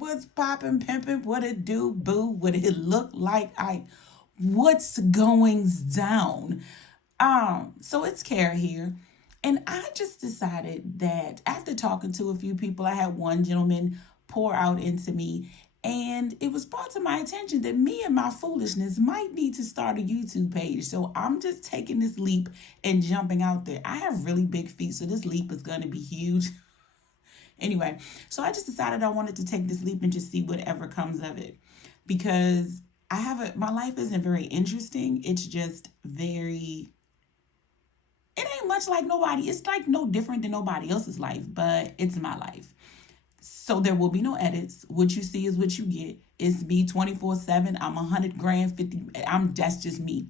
what's poppin', pimpin'? What it do, boo? What it look like? What's going down? So it's Kara here. And I just decided that after talking to a few people, I had one gentleman pour out into me, and it was brought to my attention that me and my foolishness might need to start a YouTube page. So I'm just taking this leap and jumping out there. I have really big feet, so this leap is going to be huge. Anyway, so I just decided I wanted to take this leap and just see whatever comes of it, because my life isn't very interesting. It's just very, it ain't much like nobody. It's like no different than nobody else's life, but it's my life. So there will be no edits. What you see is what you get. It's me 24/7. I'm 100 grand, 50. That's just me.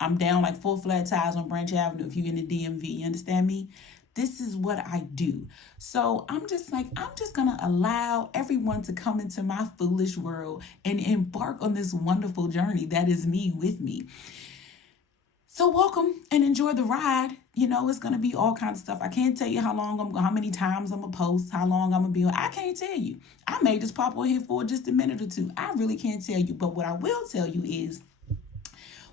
I'm down like full flat tires on Branch Avenue if you're in the DMV. You understand me? This is what I do. So I'm just going to allow everyone to come into my foolish world and embark on this wonderful journey that is me with me. So welcome and enjoy the ride. You know, it's going to be all kinds of stuff. I can't tell you how many times I'm going to post, how long I'm going to be on. I can't tell you. I may just pop on here for just a minute or two. I really can't tell you. But what I will tell you is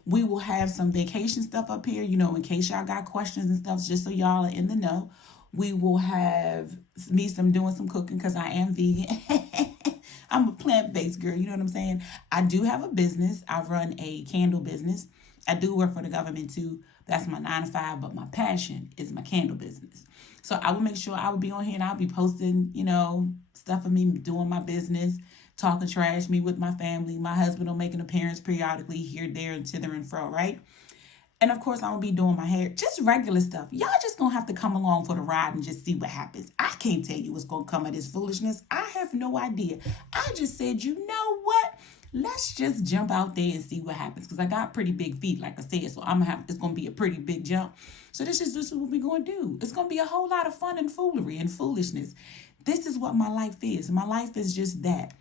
we will have some vacation stuff up here, you know, in case y'all got questions and stuff, just so y'all are in the know. We will have doing some cooking because I am vegan. I'm a plant-based girl, you know what I'm saying? I do have a business. I run a candle business. I do work for the government too. That's my 9 to 5, but my passion is my candle business. So I will make sure I will be on here and I'll be posting, you know, stuff of me doing my business, talking trash, me with my family. My husband will make an appearance periodically here, there, and thither and fro, right? And of course, I'm going to be doing my hair, just regular stuff. Y'all just going to have to come along for the ride and just see what happens. I can't tell you what's going to come of this foolishness. I have no idea. I just said, you know what? Let's just jump out there and see what happens. Because I got pretty big feet, like I said. So it's going to be a pretty big jump. So this is just what we're going to do. It's going to be a whole lot of fun and foolery and foolishness. This is what my life is. My life is just that.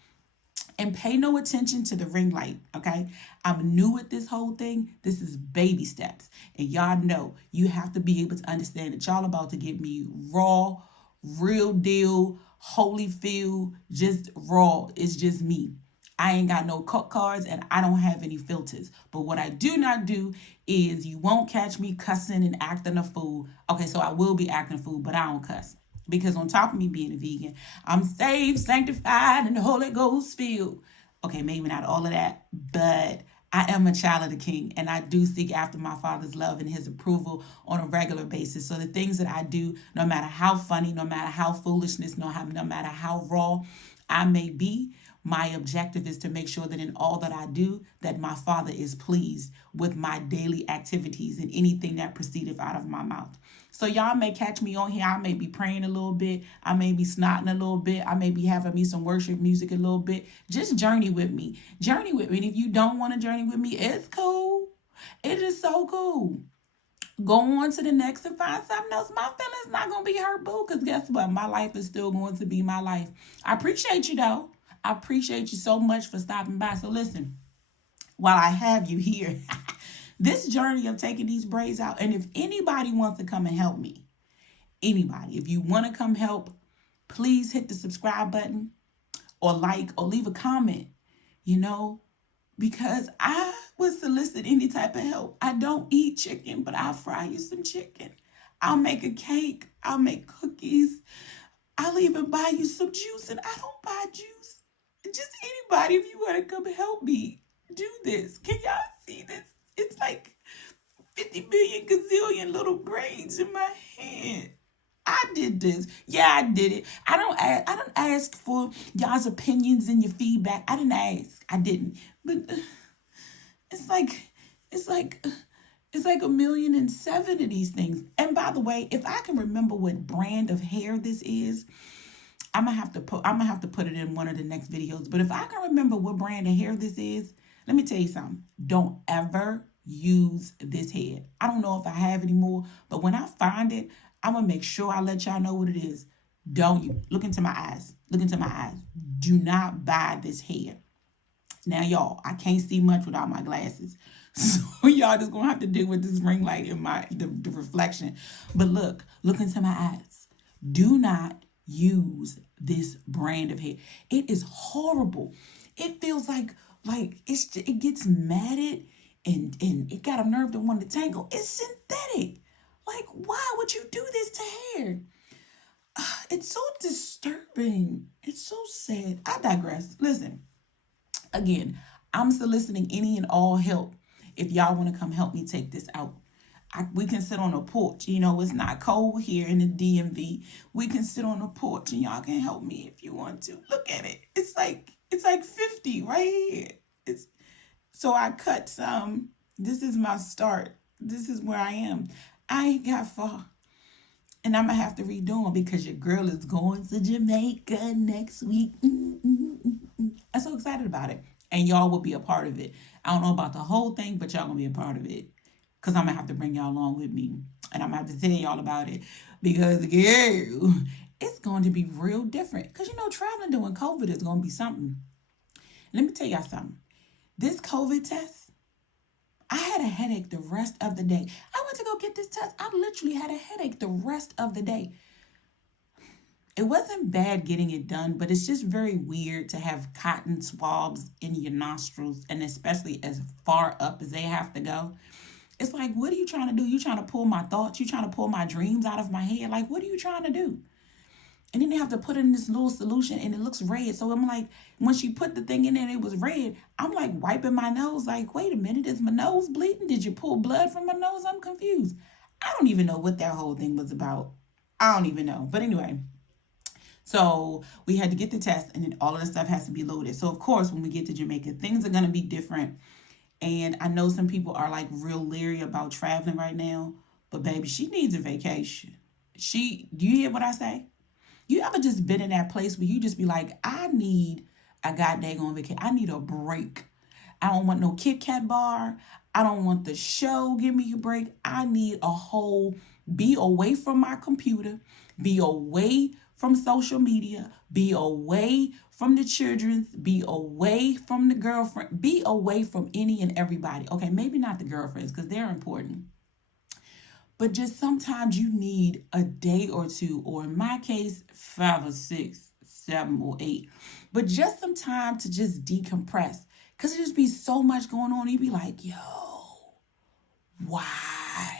And pay no attention to the ring light, okay? I'm new at this whole thing. This is baby steps. And y'all know you have to be able to understand that y'all about to get me raw, real deal, holy feel, just raw. It's just me. I ain't got no cut cards and I don't have any filters. But what I do not do is you won't catch me cussing and acting a fool. Okay, so I will be acting a fool, but I don't cuss. Because on top of me being a vegan, I'm saved, sanctified, and the Holy Ghost filled. Okay, maybe not all of that, but I am a child of the King, and I do seek after my Father's love and his approval on a regular basis. So the things that I do, no matter how funny, no matter how foolishness, no matter how raw I may be, my objective is to make sure that in all that I do, that my Father is pleased with my daily activities and anything that proceedeth out of my mouth. So y'all may catch me on here. I may be praying a little bit. I may be snotting a little bit. I may be having me some worship music a little bit. Just journey with me. Journey with me. And if you don't want to journey with me, it's cool. It is so cool. Go on to the next and find something else. My feelings not going to be hurt, boo, because guess what? My life is still going to be my life. I appreciate you, though. I appreciate you so much for stopping by. So listen, while I have you here, this journey of taking these braids out, and if anybody wants to come and help me, anybody, if you want to come help, please hit the subscribe button or like or leave a comment, you know, because I would solicit any type of help. I don't eat chicken, but I'll fry you some chicken. I'll make a cake. I'll make cookies. I'll even buy you some juice, and I don't buy juice. Just anybody, if you want to come help me do this. Can y'all see this? It's like 50 million gazillion little braids in my hand. I did this. Yeah, I did it. I don't ask for y'all's opinions and your feedback. I didn't ask. I didn't. But it's like 1,000,007 of these things. And by the way, if I can remember what brand of hair this is, I'm gonna have to put it in one of the next videos. But if I can remember what brand of hair this is, let me tell you something. Don't ever use this hair. I don't know if I have any more, but when I find it, I'm gonna make sure I let y'all know what it is. Don't you look into my eyes? Look into my eyes. Do not buy this hair. Now, y'all, I can't see much without my glasses. So y'all just gonna have to deal with this ring light in the reflection. But look into my eyes. Do not use this brand of hair. It is horrible. It feels like it gets matted and it got a nerve to want to tangle. It's synthetic. Like, why would you do this to hair? It's so disturbing. It's so sad. I digress. Listen, again, I'm soliciting any and all help if y'all want to come help me take this out. We can sit on a porch. It's not cold here in the DMV. We can sit on a porch and y'all can help me if you want to. Look at it. It's like 50 right here. So I cut some. This is my start. This is where I am. I ain't got far. And I'm going to have to redo them because your girl is going to Jamaica next week. I'm so excited about it. And y'all will be a part of it. I don't know about the whole thing, but y'all going to be a part of it. Because I'm going to have to bring y'all along with me. And I'm going to have to tell y'all about it. Because, it's going to be real different. Because, traveling during COVID is going to be something. Let me tell y'all something. This COVID test, I had a headache the rest of the day. I went to go get this test. I literally had a headache the rest of the day. It wasn't bad getting it done, but it's just very weird to have cotton swabs in your nostrils, and especially as far up as they have to go. It's like, what are you trying to do? You trying to pull my thoughts? You trying to pull my dreams out of my head? Like, what are you trying to do? And then they have to put in this little solution and it looks red. So I'm like, when she put the thing in there and it was red, I'm like wiping my nose like, wait a minute, is my nose bleeding? Did you pull blood from my nose? I'm confused. I don't even know what that whole thing was about. I don't even know. But anyway, so we had to get the test and then all of the stuff has to be loaded. So of course, when we get to Jamaica, things are going to be different. And I know some people are like real leery about traveling right now. But baby, she needs a vacation. Do you hear what I say? You ever just been in that place where you just be like, I need a goddamn vacation. I need a break. I don't want no Kit Kat bar. I don't want the show. Give me a break. I need be away from my computer, be away from social media, be away from the children, be away from the girlfriend, be away from any and everybody. Okay, maybe not the girlfriends because they're important. But just sometimes you need a day or two, or in my case, 5 or 6, 7 or 8. But just some time to just decompress. Because there just be so much going on. You'd be like, yo, why?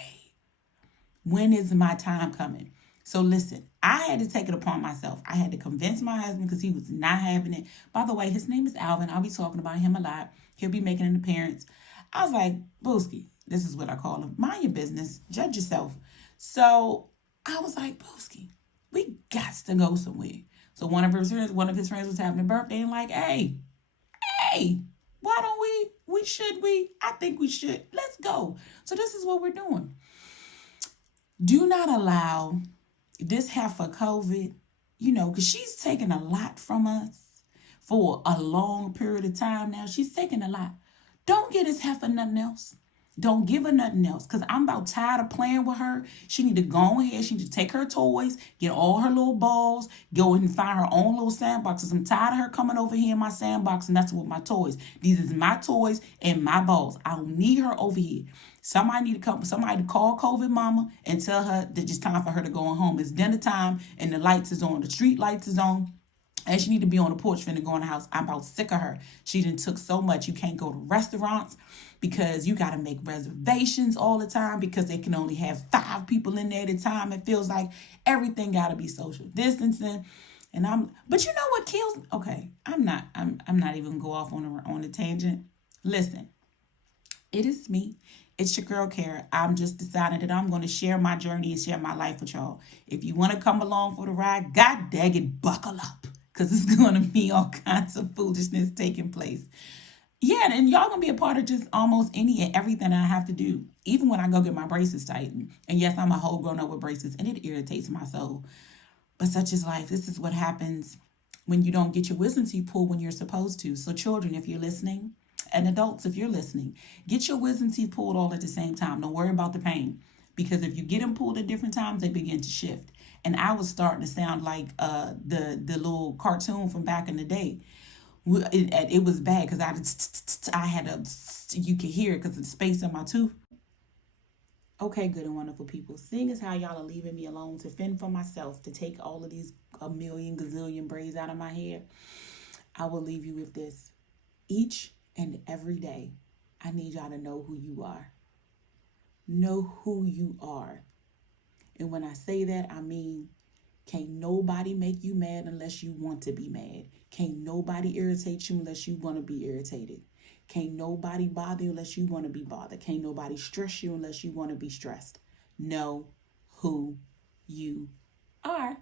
When is my time coming? So listen, I had to take it upon myself. I had to convince my husband because he was not having it. By the way, his name is Alvin. I'll be talking about him a lot. He'll be making an appearance. I was like, Booski, this is what I call him. Mind your business. Judge yourself. So I was like, Booski, we got to go somewhere. So one of his friends was having a birthday and like, hey, why don't we? I think we should. Let's go. So this is what we're doing. Do not allow this half of COVID, because she's taking a lot from us for a long period of time now. She's taking a lot. Don't get this heifer nothing else. Don't give her nothing else because I'm about tired of playing with her. She need to go ahead. She need to take her toys, get all her little balls, go and find her own little sandboxes. I'm tired of her coming over here in my sandbox and that's with my toys. These is my toys and my balls. I don't need her over here. Somebody to call COVID mama and tell her that it's time for her to go home. It's dinner time and the lights is on. The street lights is on. And she need to be on the porch finna go in the house. I'm about sick of her. She done took so much. You can't go to restaurants because you got to make reservations all the time because they can only have 5 people in there at a time. It feels like everything got to be social distancing. But you know what kills me? Okay, I'm not even go off on a tangent. Listen, it is me. It's your girl, Kara. I'm just deciding that I'm going to share my journey and share my life with y'all. If you want to come along for the ride, god dang it, buckle up. Because it's going to be all kinds of foolishness taking place. Yeah, and y'all going to be a part of just almost any and everything I have to do. Even when I go get my braces tightened. And yes, I'm a whole grown up with braces. And it irritates my soul. But such is life. This is what happens when you don't get your wisdom teeth pulled when you're supposed to. So children, if you're listening, and adults, if you're listening, get your wisdom teeth pulled all at the same time. Don't worry about the pain. Because if you get them pulled at different times, they begin to shift. And I was starting to sound like the little cartoon from back in the day. It was bad because I had you could hear it because of the space in my tooth. Okay, good and wonderful people. Seeing as how y'all are leaving me alone to fend for myself, to take all of these a million gazillion braids out of my hair, I will leave you with this. Each and every day, I need y'all to know who you are. Know who you are. And when I say that, I mean, can't nobody make you mad unless you want to be mad. Can't nobody irritate you unless you want to be irritated. Can't nobody bother you unless you want to be bothered. Can't nobody stress you unless you want to be stressed. Know who you are.